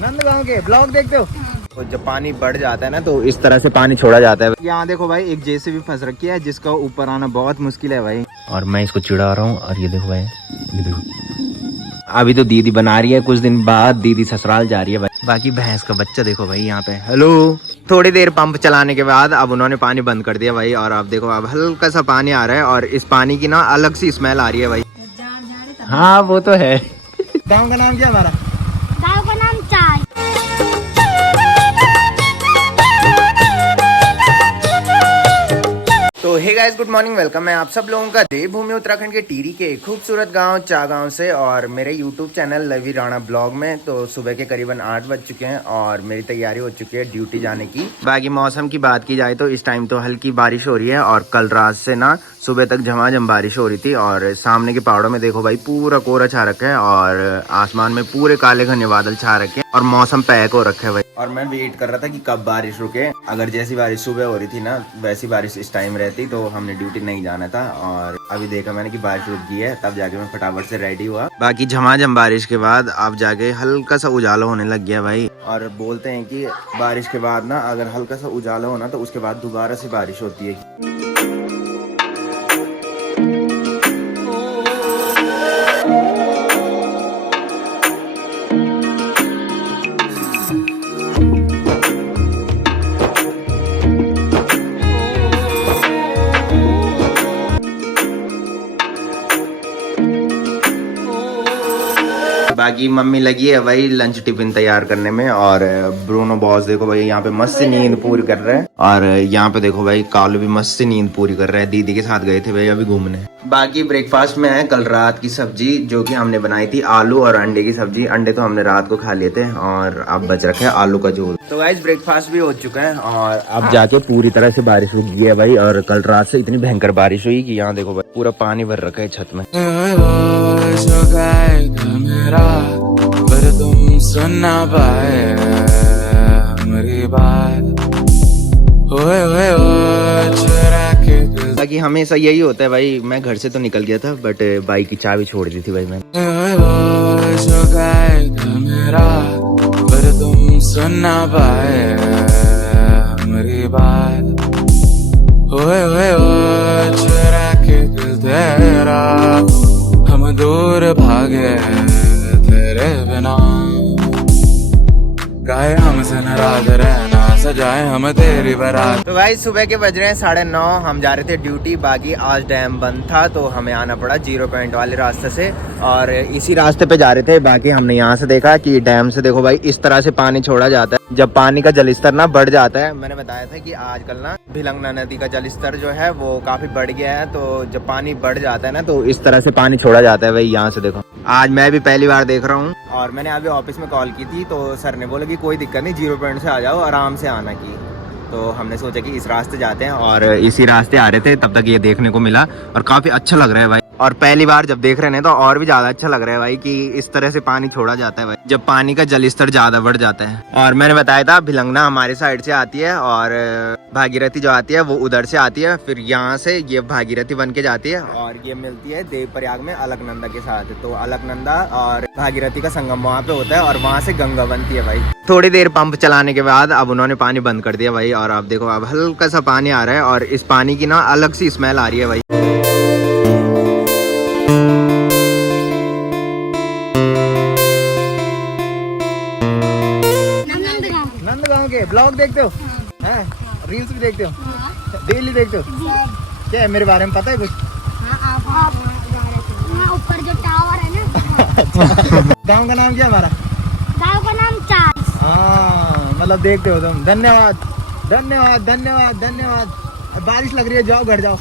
नंदगांव के ब्लॉग देखते हो? तो जब पानी बढ़ जाता है ना तो इस तरह से पानी छोड़ा जाता है। यहाँ देखो भाई एक जेसीबी फंस रखी है जिसका ऊपर आना बहुत मुश्किल है भाई, और मैं इसको चिढ़ा रहा हूँ। और ये देखो भाई, ये देखो अभी तो दीदी बना रही है, कुछ दिन बाद दीदी ससुराल जा रही है भाई। बाकी भैंस का बच्चा देखो भाई यहाँ पे। हेलो। थोड़ी देर पंप चलाने के बाद अब उन्होंने पानी बंद कर दिया भाई, और अब देखो अब हल्का सा पानी आ रहा है और इस पानी की ना अलग सी स्मेल आ रही है भाई। हाँ वो तो है। गाँव का नाम क्या हमारा? गाँव का नाम चाय। तो hey guys, good morning, welcome है आप सब लोगों का देवभूमि उत्तराखंड के टिहरी के खूबसूरत गांव चा गांव से, और मेरे यूट्यूब चैनल लवी राणा ब्लॉग में। तो सुबह के करीबन 8 बज चुके हैं और मेरी तैयारी हो चुकी है ड्यूटी जाने की। बाकी मौसम की बात की जाए तो इस टाइम तो हल्की बारिश हो रही है, और कल रात से ना सुबह तक झमाझम बारिश हो रही थी। और सामने के पहाड़ों में देखो भाई पूरा कोहरा छा रखा है, और आसमान में पूरे काले घने बादल छा रखे हैं, और मौसम पैक हो रखा है भाई। और मैं वेट कर रहा था कि कब बारिश रुके। अगर जैसी बारिश सुबह हो रही थी ना वैसी बारिश इस टाइम रहती तो हमने ड्यूटी नहीं जाना था। और अभी देखा मैंने कि बारिश रुक गई है, तब जाके मैं फटाफट से रेडी हुआ। बाकी झमाझम बारिश के बाद अब जाके हल्का सा उजाला होने लग गया भाई। और बोलते हैं कि बारिश के बाद ना अगर हल्का सा उजाला होना तो उसके बाद दोबारा से बारिश होती है। बाकी मम्मी लगी है भाई लंच टिफिन तैयार करने में, और ब्रूनो बॉस देखो भाई यहाँ पे मस्त नींद पूरी कर रहा है। और यहाँ पे देखो भाई कालू भी मस्त नींद पूरी कर रहा है, दीदी के साथ गए थे भाई अभी घूमने। बाकी ब्रेकफास्ट में है कल रात की सब्जी जो कि हमने बनाई थी, आलू और अंडे की सब्जी। अंडे तो हमने रात को खा लिए थे और अब बच रखा है आलू का झोल। तो गाइस ब्रेकफास्ट भी हो चुका है, और अब जाके पूरी तरह से बारिश रुक गई है भाई। और कल रात से इतनी भयंकर बारिश हुई कि यहाँ देखो भाई पूरा पानी भर रखा है छत में। पर तुम सुनना पाए मेरी बात, बाकी हमेशा यही होता है भाई। मैं घर से तो निकल गया था बट बाइक की चाबी छोड़ दी थी भाई मैंने। मेरा पर तुम सुनना पाए मेरी बात, चुरा के दिल तेरा हम दूर भागे तेरे बिना, गाए हमसे नाराज रहना सजाए हम तेरी बारात। तो भाई सुबह के बज रहे हैं 9:30, हम जा रहे थे ड्यूटी। बाकी आज डैम बंद था तो हमें आना पड़ा 0 पॉइंट वाले रास्ते से, और इसी रास्ते पे जा रहे थे। बाकी हमने यहाँ से देखा कि डैम से देखो भाई इस तरह से पानी छोड़ा जाता है जब पानी का जलस्तर ना बढ़ जाता है। मैंने बताया था कि आजकल ना भिलंगना नदी का जलस्तर जो है वो काफी बढ़ गया है, तो जब पानी बढ़ जाता है ना तो इस तरह से पानी छोड़ा जाता है भाई। यहाँ से देखो आज मैं भी पहली बार देख रहा हूँ, और मैंने अभी ऑफिस में कॉल की थी तो सर ने बोला कि कोई दिक्कत नहीं, 0 पॉइंट से आ जाओ, आराम से आना की। तो हमने सोचा कि इस रास्ते जाते हैं, और इसी रास्ते आ रहे थे तब तक ये देखने को मिला, और काफी अच्छा लग रहा है भाई। और पहली बार जब देख रहे हैं तो और भी ज्यादा अच्छा लग रहा है भाई कि इस तरह से पानी छोड़ा जाता है भाई जब पानी का जलस्तर ज्यादा बढ़ जाता है। और मैंने बताया था भिलंगना हमारे साइड से आती है, और भागीरथी जो आती है वो उधर से आती है, फिर यहाँ से ये भागीरथी बन के जाती है, और ये मिलती है देवप्रयाग में अलकनंदा के साथ। तो अलकनंदा और भागीरथी का संगम वहाँ पे होता है, और वहाँ से गंगा बनती है भाई। थोड़ी देर पंप चलाने के बाद अब उन्होंने पानी बंद कर दिया भाई, और अब देखो अब हल्का सा पानी आ रहा है, और इस पानी की ना अलग सी स्मेल आ रही है भाई। नंदगांव के ब्लॉग देखते हो? हैं? रील्स भी देखते हो? डेली देखते हो? क्या है मेरे बारे में पता है कुछ? ऊपर जो टावर है ना। गाँव का नाम क्या हमारा? गाँव का नाम चाय। हाँ मतलब देखते हो तुम। धन्यवाद धन्यवाद धन्यवाद धन्यवाद। बारिश लग रही है, जाओ घर जाओ।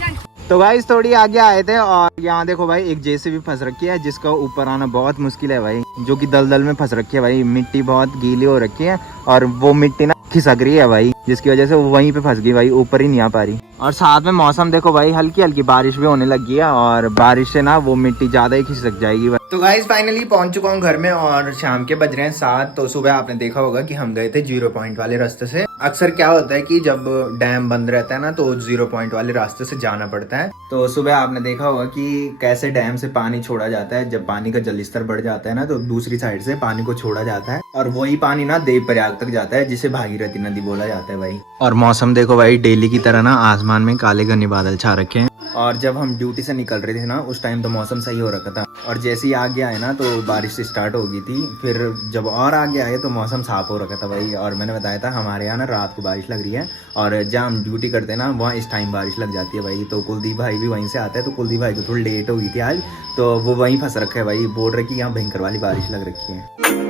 तो गाइस थोड़ी आगे आए थे, और यहाँ देखो भाई एक जेसीबी फंस रखी है जिसका ऊपर आना बहुत मुश्किल है भाई, जो कि दलदल में फंस रखी है भाई। मिट्टी बहुत गीली हो रखी है, और वो मिट्टी ना खिसक रही है भाई, जिसकी वजह से वो वहीं पे फंस गई भाई, ऊपर ही नहीं आ पा रही। और साथ में मौसम देखो भाई, हल्की हल्की बारिश भी होने लगी है और बारिश से ना वो मिट्टी ज्यादा ही खिसक जाएगी। तो गाइस फाइनली पहुंच चुका हूँ घर में और शाम के बज रहे हैं 7। तो सुबह आपने देखा होगा कि हम गए थे 0 पॉइंट वाले रास्ते से। अक्सर क्या होता है कि जब डैम बंद रहता है ना तो 0 पॉइंट वाले रास्ते से जाना पड़ता है। तो सुबह आपने देखा होगा कि कैसे डैम से पानी छोड़ा जाता है। जब पानी का जल स्तर बढ़ जाता है ना तो दूसरी साइड से पानी को छोड़ा जाता है और वही पानी ना देव प्रयाग तक जाता है, जिसे भागीरथी नदी बोला जाता है भाई। और मौसम देखो भाई, डेली की तरह ना आसमान में काले घने बादल छा रखे हैं। और जब हम ड्यूटी से निकल रहे थे ना उस टाइम तो मौसम सही हो रखा था और जैसे ही आगे आए ना तो बारिश स्टार्ट हो गई थी। फिर जब और आगे आए तो मौसम साफ हो रखा था भाई। और मैंने बताया था हमारे यहाँ ना रात को बारिश लग रही है और जहाँ हम ड्यूटी करते हैं ना वहाँ इस टाइम बारिश लग जाती है भाई। तो कुलदीप भाई भी वहीं से आता है, तो कुलदीप भाई को थोड़ी लेट हो गई थी आज, तो वो वहीं फंस रखा है भाई। बोल रहे कि यहाँ भयंकर वाली बारिश लग रखी है।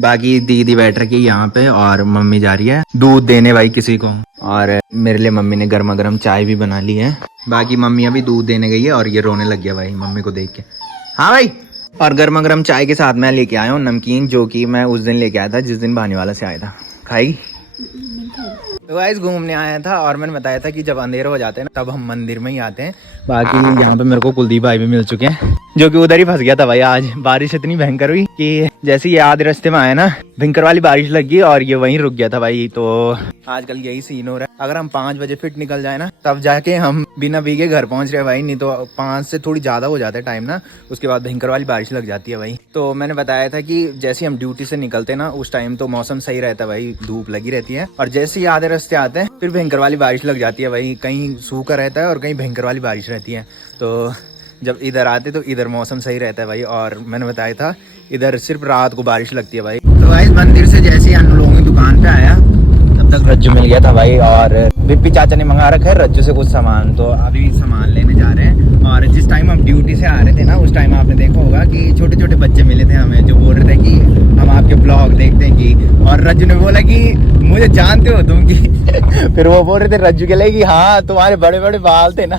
बाकी दीदी बैठ रखी है यहाँ पे और मम्मी जा रही है दूध देने भाई किसी को। और मेरे लिए मम्मी ने गर्मा गर्म चाय भी बना ली है। बाकी मम्मी अभी दूध देने गई है और ये रोने लग गया भाई मम्मी को देख के। हाँ भाई, और गर्मा गर्म चाय के साथ मैं लेके आया हूँ नमकीन, जो कि मैं उस दिन लेके आया था जिस दिन भानीवाला से आया था। खाई तो गाइस घूमने आया था और मैंने बताया था कि जब अंधेरा हो जाते हैं ना तब हम मंदिर में ही आते हैं। बाकी यहाँ पे मेरे को कुलदीप भाई भी मिल चुके हैं, जो कि उधर ही फंस गया था भाई। आज बारिश इतनी भयंकर हुई कि जैसे ये आधे रास्ते में आया ना भयंकर वाली बारिश लग गई और ये वहीं रुक गया था भाई। तो आजकल यही सीन हो रहा है, अगर हम 5 बजे फिट निकल जाए ना तब जाके हम बिना भीगे घर पहुंच रहे भाई, नहीं तो 5 से थोड़ी ज्यादा हो जाता है टाइम ना, उसके बाद भयंकर वाली बारिश लग जाती है भाई। तो मैंने बताया था कि जैसे हम ड्यूटी से निकलते ना उस टाइम तो मौसम सही रहता है भाई, धूप लगी रहती है और जैसे ही आधे रास्ते आते हैं फिर भयंकर वाली बारिश लग जाती है भाई। कहीं सूखा रहता है और कहीं भयंकर वाली बारिश रहती है। तो जब इधर आते तो इधर मौसम सही रहता है भाई। और मैंने बताया था इधर सिर्फ रात को बारिश लगती है भाई। तो भाई मंदिर से जैसे ही हम लोगों की दुकान पे आया तब तक रज्जू मिल गया था भाई और बिप्पी चाचा ने मंगा रखा है रज्जू से कुछ सामान, तो अभी सामान लेने जा रहे हैं। और जिस टाइम हम ड्यूटी से आ रहे थे ना उस टाइम आपने देखा होगा कि छोटे छोटे बच्चे मिले थे हमें, जो बोल रहे थे कि हम आपके ब्लॉग देखते हैं कि, और रज्जू ने बोला कि मुझे जानते हो तुम की फिर वो बोल रहे थे रज्जू के लिए कि हाँ तुम्हारे बड़े बड़े बाल थे ना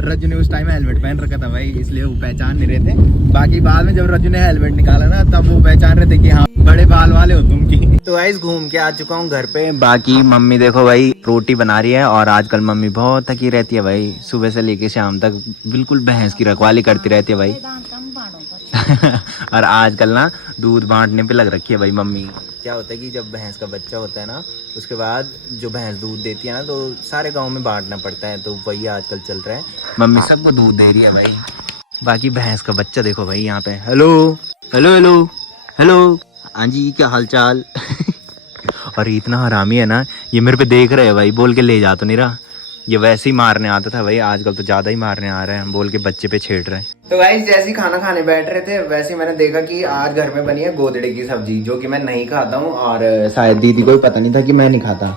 रज्जू ने उस टाइम हेलमेट पहन रखा था भाई, इसलिए वो पहचान नहीं रहे थे। बाकी बाद में जब रज्जू ने हेलमेट निकाला ना तब वो पहचान रहे थे कि हाँ बड़े बाल वाले हो तुम की। तो गाइस घूम के आ चुका हूँ घर पे। बाकी मम्मी देखो भाई रोटी बना रही है और आजकल मम्मी बहुत थकी रहती है भाई, सुबह से लेके शाम तक बिल्कुल भैंस की रखवाली करती रहती है भाई और आजकल ना दूध बांटने पे लग रखी है भाई मम्मी। क्या होता है कि जब भैंस का बच्चा होता है ना उसके बाद जो भैंस दूध देती है ना तो सारे गांव में बांटना पड़ता है, तो वही आजकल चल रहा है। मम्मी सबको दूध दे रही है भाई। बाकी भैंस का बच्चा देखो भाई यहाँ पे, हेलो हेलो हेलो हेलो, हाँ जी क्या हाल चाल और इतना हरामी है ना ये मेरे पे देख रहे हैं भाई, बोल के ले जा तो नहीं रहा, ये वैसे ही मारने आता था भाई, आजकल तो ज्यादा ही मारने आ रहे हैं, बोल के बच्चे पे छेड़ रहे हैं। तो गाइस जैसे ही खाना खाने बैठ रहे थे वैसे ही मैंने देखा कि आज घर में बनी है गोदड़े की सब्जी, जो कि मैं नहीं खाता हूँ और शायद दीदी को भी पता नहीं था कि मैं नहीं खाता।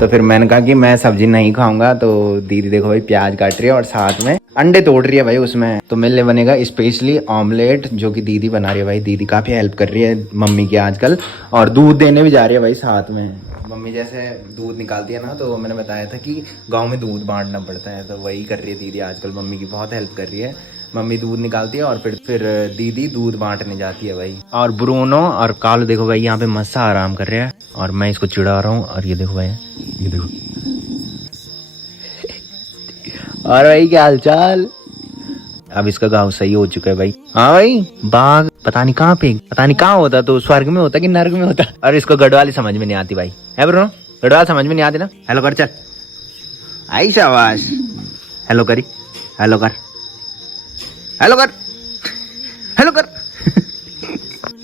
तो फिर मैंने कहा कि मैं सब्जी नहीं खाऊंगा, तो दीदी देखो भाई प्याज काट रही है और साथ में अंडे तोड़ रही है भाई उसमें। तो मेरे लिए बनेगा स्पेशली ऑमलेट, जो कि दीदी बना रही है भाई। दीदी काफी हेल्प कर रही है मम्मी की आजकल और दूध देने भी जा रही है भाई साथ में। मम्मी जैसे दूध निकालती है ना तो मैंने बताया था कि गांव में दूध बांटना पड़ता है, तो वही कर रही है दीदी आजकल, मम्मी की बहुत हेल्प कर रही है। मम्मी दूध निकालती है और फिर दीदी दूध बांटने जाती है भाई। और ब्रूनो और कालू देखो भाई यहाँ पे मस्त आराम कर रहे हैं और मैं इसको चिढ़ा रहा हूँ। और ये देखो भाई, ये देखो और भाई क्या हालचाल। अब इसका गाँव सही हो चुका है भाई। हाँ भाई बाघ पता नहीं कहाँ पे, पता नहीं कहाँ होता, तो स्वर्ग में होता कि नर्क में होता। और इसको गढ़वाली समझ में नहीं आती भाई, है ब्रो, गढ़वाली समझ में नहीं आती ना। हेलो कर चल, आई शाबाश, हेलो करी, हेलो कर, हेलो कर, हेलो कर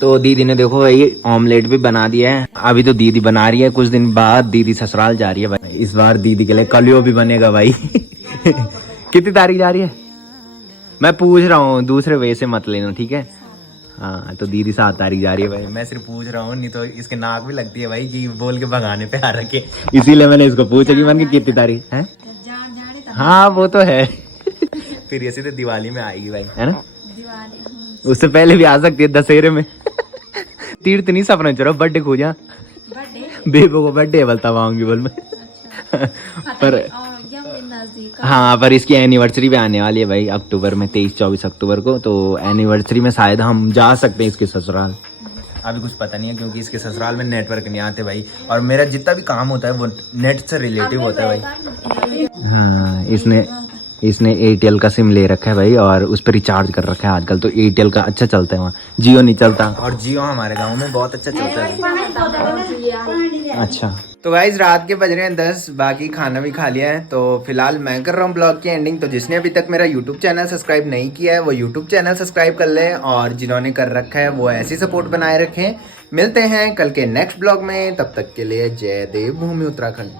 तो दीदी ने देखो भाई ऑमलेट भी बना दिया है। अभी तो दीदी बना रही है, कुछ दिन बाद दीदी ससुराल जा रही है भाई। इस बार दीदी के लिए कलियो भी बनेगा भाई कितनी तारीख जा रही है मैं पूछ रहा हूँ, दूसरे वे से मत लेना ठीक है। हाँ तो दीदी 7 तारीख जा रही है भाई, मैं सिर्फ पूछ रहा हूँ, नहीं तो इसके नाक भी लगती है भाई कि बोल के भगाने पे आ रखे, इसीलिए मैंने इसको पूछा कि मन की कितनी तारीख है। हाँ वो तो है फिर ये सीधे दिवाली में आएगी भाई, है ना। उससे पहले भी आ सकती है दशहरे में। तीर्थ नहीं सपना चलो बर्थडे खो जा बेबो को बर्थडे बोलता आऊंगी बोल में। पर हाँ पर इसकी एनिवर्सरी भी आने वाली है भाई अक्टूबर में 23-24 अक्टूबर को। तो एनिवर्सरी में शायद हम जा सकते हैं इसके ससुराल। अभी कुछ पता नहीं है क्योंकि इसके ससुराल में नेटवर्क नहीं आते भाई। और मेरा जितना भी काम होता है वो नेट से रिलेटिव होता है भाई। हाँ इसने एयरटेल का सिम ले रखा है भाई और उस पर रिचार्ज कर रखा है आजकल। तो एयरटेल का अच्छा चलता है वहाँ, जियो नहीं चलता। और जियो हमारे गांव में बहुत अच्छा चलता है। अच्छा तो गाइस रात के बज रहे हैं 10, बाकी खाना भी खा लिया है। तो फिलहाल मैं कर रहा हूँ ब्लॉग की एंडिंग। तो जिसने अभी तक मेरा यूट्यूब चैनल सब्सक्राइब नहीं किया है वो यूट्यूब चैनल सब्सक्राइब कर ले, और जिन्होंने कर रखा है वो ऐसी सपोर्ट बनाए रखें। मिलते हैं कल के नेक्स्ट ब्लॉग में, तब तक के लिए जय देव भूमि उत्तराखंड।